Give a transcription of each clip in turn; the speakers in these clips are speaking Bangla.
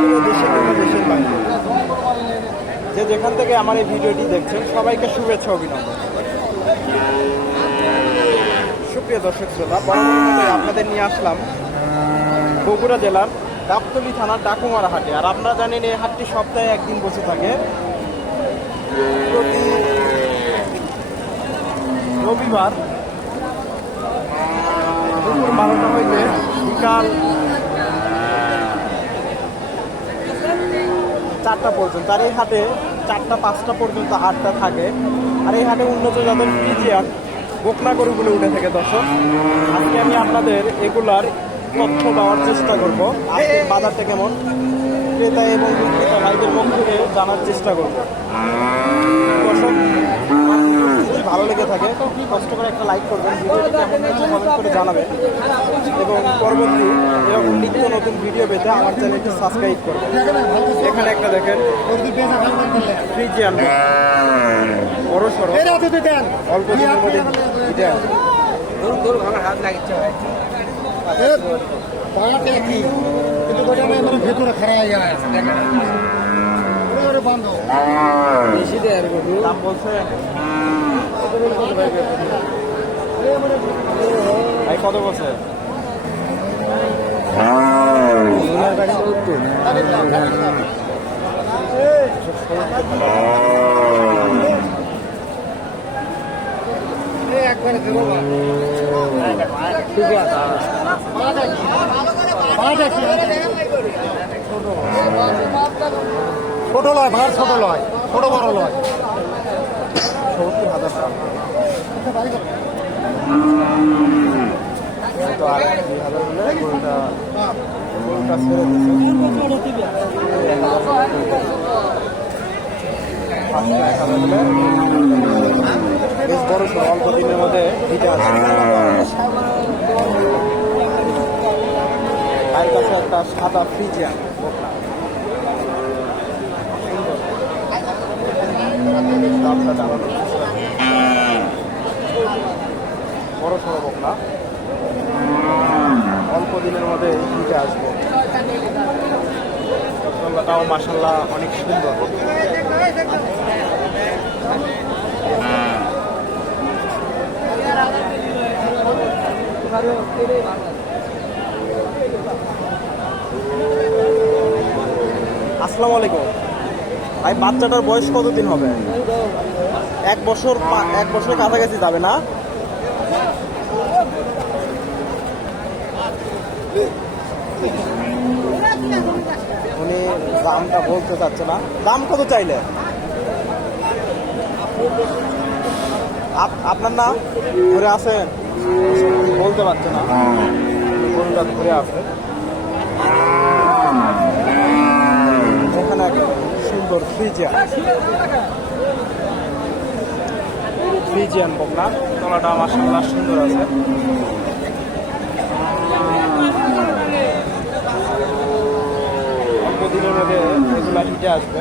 কিংবা দেশে দেশের বাইরে। যে যেখান থেকে আমার এই ভিডিওটি দেখছেন, সবাইকে শুভেচ্ছা অভিনন্দন। সুপ্রিয় দর্শক শ্রোতা আপনাদের নিয়ে আসলাম বগুড়া জেলার গাবতলি থানার ডাকুমারা হাটে। আর আপনারা জানেন, এই হাটটি সপ্তাহে একদিন বসে থাকে। রবিবার দুপুর বারোটা হইতে বিকাল চারটা পর্যন্ত। আর এই হাটে চারটা, পাঁচটা পর্যন্ত হাটটা থাকে। আর এই হাটে উন্নত জাতের ফ্রিজিয়ান বকনা গরুগুলো উঠে থাকে, দর্শক। আজকে আমি আপনাদের এগুলার তথ্য দেওয়ার চেষ্টা করব। আজকে বাজারটা কেমন? ক্রেতা এবং বিক্রেতা ভাইদের মুখ থেকে জানার চেষ্টা করব। দর্শক যদি ভালো লেগে থাকে কষ্ট করে একটা লাইক করবেন ভিডিওটি কমেন্ট করে জানাবেন। এবং পরবর্তী এরকম নিত্য নতুন ভিডিও পেতে আমার চ্যানেলটি সাবস্ক্রাইব করবেন। এখানে একটা দেখেন ফ্রিজিয়ান বড় সড়ো অল্প দিনের মধ্যে এটা ভেতরে খারাপ হয়ে যায় বন্ধ। দাম বলছে ভাই কত বলছে? একবারে দেবো ছোট লয় ভাড় ছোট লয় ছোট বড় লয়। সত্তর হাজার টাকা তো আর হলে? গরুটা গরুটা বেশ বড় অল্প দিনের মধ্যে আর একটা সাদা ফ্রিজিয়ান বকনা বকনা অল্প দিনের মধ্যে দিতে আসবে। রসগোল্লাটাও মাসাল্লাহ অনেক সুন্দর। আসসালামু আলাইকুম। ভাই, বাচ্চাটার বয়স কতদিন হবে? এক বছর এক বছরের কাছাকাছি যাবে না? উনি দামটা বলতে চাচ্ছে না। দাম কত চাইলে? আপ- আপনার নাম? ঘুরে আছেন বলতে পারছে না। গরুটা ঘুরে আছে এখানে সুন্দর ফ্রিজিয়ান। ফ্রিজিয়ান বকনা। তলাটা মাসাল্লাহ সুন্দর আছে। দিনের মধ্যে আসবে।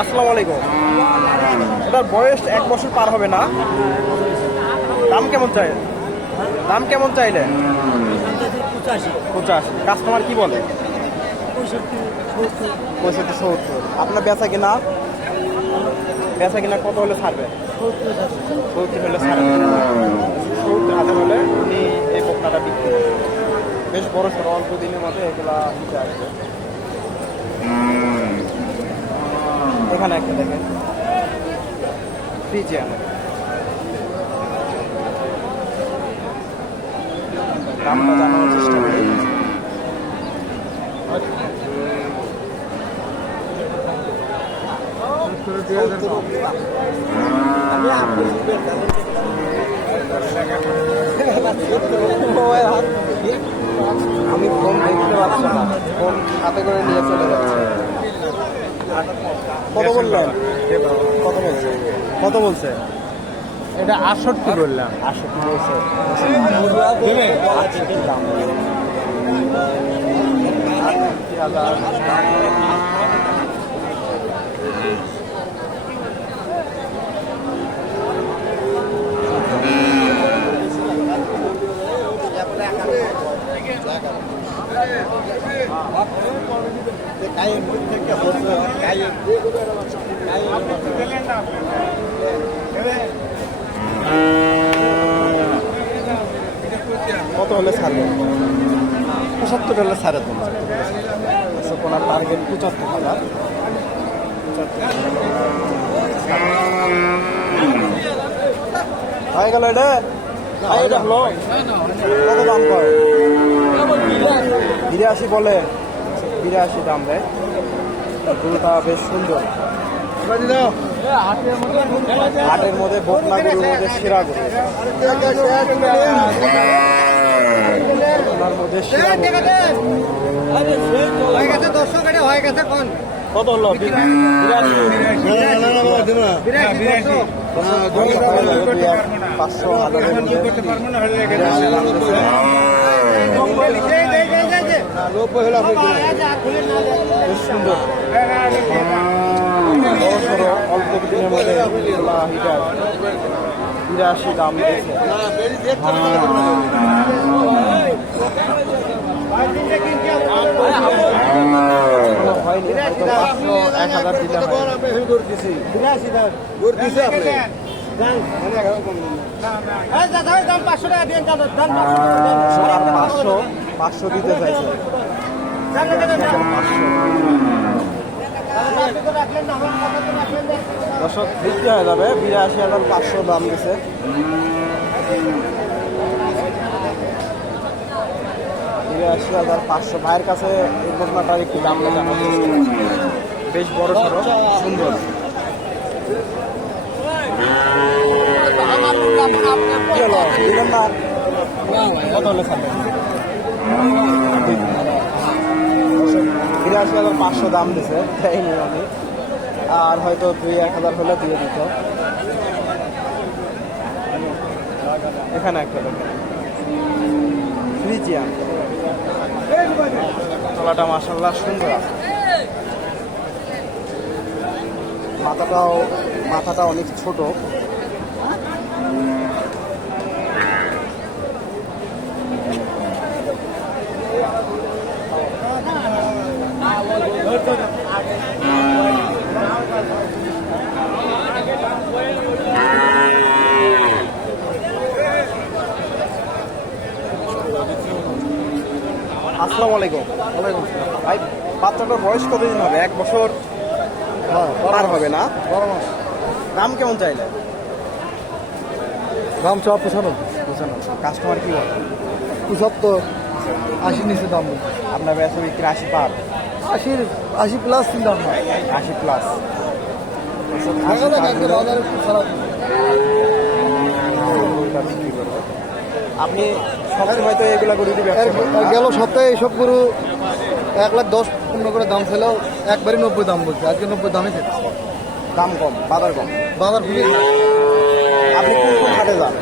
আসসালামু আলাইকুম। এটার বয়স এক বছর পার হবে না। দাম কেমন চাই দাম কেমন চাইলে? পঞ্চাশ কাস্টমার কি বলে? পঁয়ষট্টি সত্তর। আপনার বেচা কিনা? বেচা কিনা কত হলে ছাড়বে? সত্তর হলে ছাড়বে। সত্তর হলে উনি এই বকনাটা বিক্রি। বেশ বড় সড়ো, অল্প দিনের মধ্যে এগুলা দিতে আসবে। এখানে একটা দেখেন। ফ্রিজিয়ান। দামটা জানানোর চেষ্টা আমি ফোন দেখতে পাচ্ছি না ফোন হাতে করে নিয়ে চলে কত বললেন কত বলছে কত বলছে এটা আটষট্টি বললাম? আটষট্টি বলছে দাম কত হলে ছাড়বে? পঁচাত্তর হলে তিন আচ্ছা ওনার টার্গেট পঁচাত্তর হাজার হয়ে গেল এটা? গেল। কত দাম করে বিরাশি বলে বিরাশি দাম দেয় গরুটা বেশ সুন্দর হাটের মধ্যে বকনা গরুর মধ্যে সেরা গরু বকনার মধ্যে সেরা গরু হয়ে গেছে দর্শক এটা হয়ে গেছে কোন কত হলো পাঁচশো হাজারের অল্প দিনের মধ্যে বিরাশি দাম হয়নি এক হাজার দিলে হয় পাঁচশো পাঁচশো দিতে চাইছে দর্শক, বিক্রি হয়ে যাবে। বিরাশি হাজার পাঁচশো দাম দিছে। বিরাশি হাজার পাঁচশো। ভাইয়ের কাছে এই ঘটনাটার একটু দাম বেশ বড় সড়ো সুন্দর কি হলো দিবেন না কত হলে ছাড়বেন পাঁচশো দাম দিছে আর হয়তো দুই এক হাজার হলে দিয়ে দিত এখানে একটা দেখেন ফ্রিজিয়ান তলাটা মাসাল্লাহ সুন্দর আছে মাথাটাও মাথাটা অনেক ছোট আসসালামু আলাইকুম ওয়ালাইকুম ভাই বাচ্চাটার বয়স কতদিন হবে? এক বছর? পার হবে না? দাম কেমন চাইলে দাম চাওয়া পঁচানব্বই কাস্টমার কি বলে? পঁচাত্তর আশি নিচে দাম আপনার ব্যবসা বিক্রি আশি পার? আশির আশি প্লাস ভাবনা আশি প্লাস আপনি সবসময় তো এগুলা গরু দিয়ে ব্যবসা করেন। না? গেল সপ্তাহে এইসব গরু এক লাখ দশ পনেরো করে দাম ছিল একবারই নব্বই দাম বলছে। আজকে নব্বই ছিল। দাম কম বাজার কম। বাজার খুবই আপনি কোন কোন হাটে যান?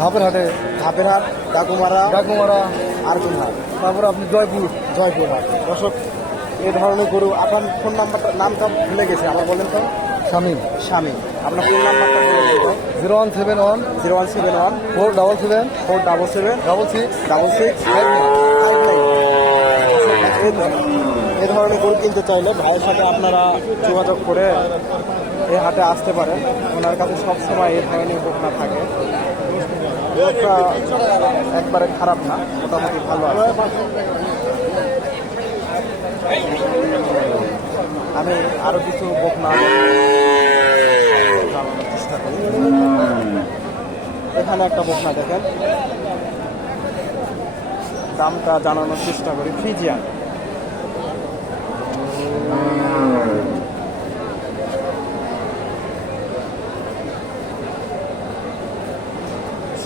ধাপের হাটে। ধাপের হাট ডাকুমারা ডাকুমারা আর কোন হাট? তারপরে আপনি জয়পুর। জয়পুর হাট। দর্শক এই ধরনের গরু আপনার ফোন নাম্বারটা নামটা ভুলে গেছে আমার বলেন তো। শামিম। স্বামী আপনার ফোন নাম্বারটা zero one seven one. Zero one seven one. Four double seven. Four double seven. Double six. Double six. এ ধরনের গরু কিনতে চাইলে ভাইয়ের সাথে আপনারা যোগাযোগ করে এই হাটে আসতে পারেন ওনার কাছে সবসময় এই ধরনের বকনা থাকে। একবারে খারাপ না, মোটামুটি ভালো আমি আরও কিছু বকনা চেষ্টা করি। এখানে একটা বকনা দেখেন। দামটা জানানোর চেষ্টা করি। ফ্রিজিয়ান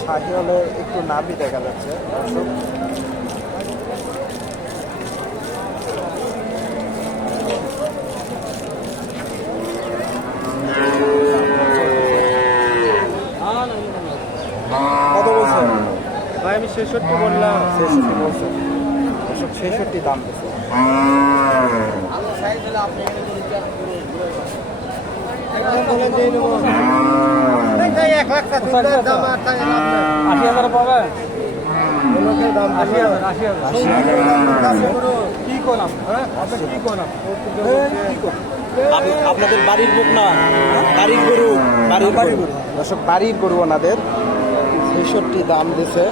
শাহিওয়ালে একটু নাভি দেখা যাচ্ছে দর্শক কত বলছেন ভাই আমি ছেষট্টি বললাম ছেষট্টি বলছেন দর্শক ছেষট্টি দাম দিচ্ছে দাম আর আশি হাজার পাবে আশি হাজার আশি হাজার। কি করলাম হ্যাঁ কি করলাম কি করলাম আপনাদের বাড়ির বাড়ির গরু বাড়ির বাড়ির গরু। দর্শক বাড়ির গরু ওনাদের ছেষট্টি দাম দিছে।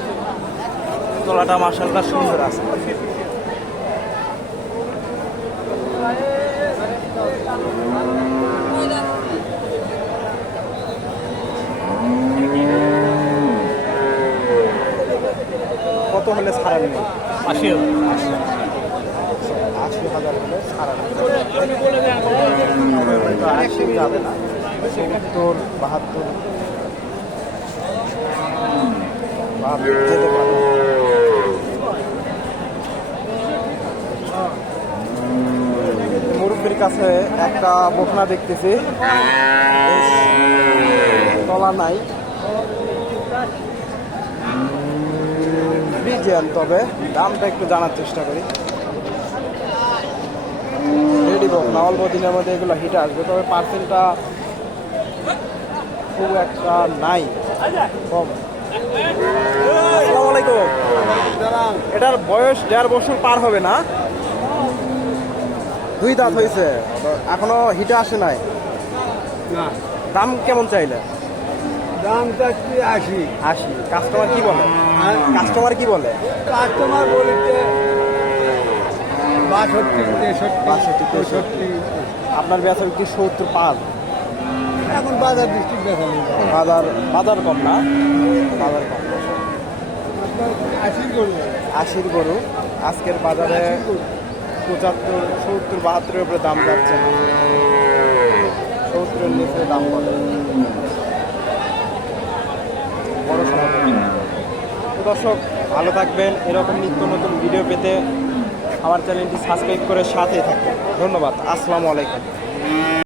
তোলাটা মাসালটা সুন্দর আছে। কত হলে ছাড়া নেই? আশি হাজার আশি হাজার হলে ছাড়া আশি যাবে না। সত্তর বাহাত্তর। বাহাত্তর যেতে পারে মুরব্বীর কাছে একটা বকনা দেখতেছি। তলা নাই। ফ্রিজিয়ান তবে দামটা একটু জানার চেষ্টা করি। রেডি বকনা অল্প দিনের মধ্যে এগুলো হিট আসবে তবে পার্সেন্টটা খুব একটা নাই কম। এটার বয়স দেড় বছর পার হবে না? দুই দাঁত হয়েছে এখনও হিটে আসে নাই। না। দাম কেমন চাইলে? দাম চাচ্ছি আশি। আশি কাস্টমার কি বলে? কাস্টমার কি বলে? কাস্টমার বলিতে বাষট্টি তেষট্টি বাষট্টি, তেষট্টি। আপনার বেচা বিক্রি সত্তর পাঁচ। এখন বাজার ডিস্ট্রিক্ট দেখা নেই বাজার বাজার কম না? বাজার কম। আশি করব আশির গরু। আজকের বাজারে পঁচাত্তর সত্তর বাহাত্তরের উপরে দাম যাচ্ছে সত্তরের নিচে দাম বলে বড় সমস্যা তো দর্শক, ভালো থাকবেন। এরকম নিত্য নতুন ভিডিও পেতে আমার চ্যানেলটি সাবস্ক্রাইব করে সাথে থাকবেন ধন্যবাদ। আসসালামু আলাইকুম।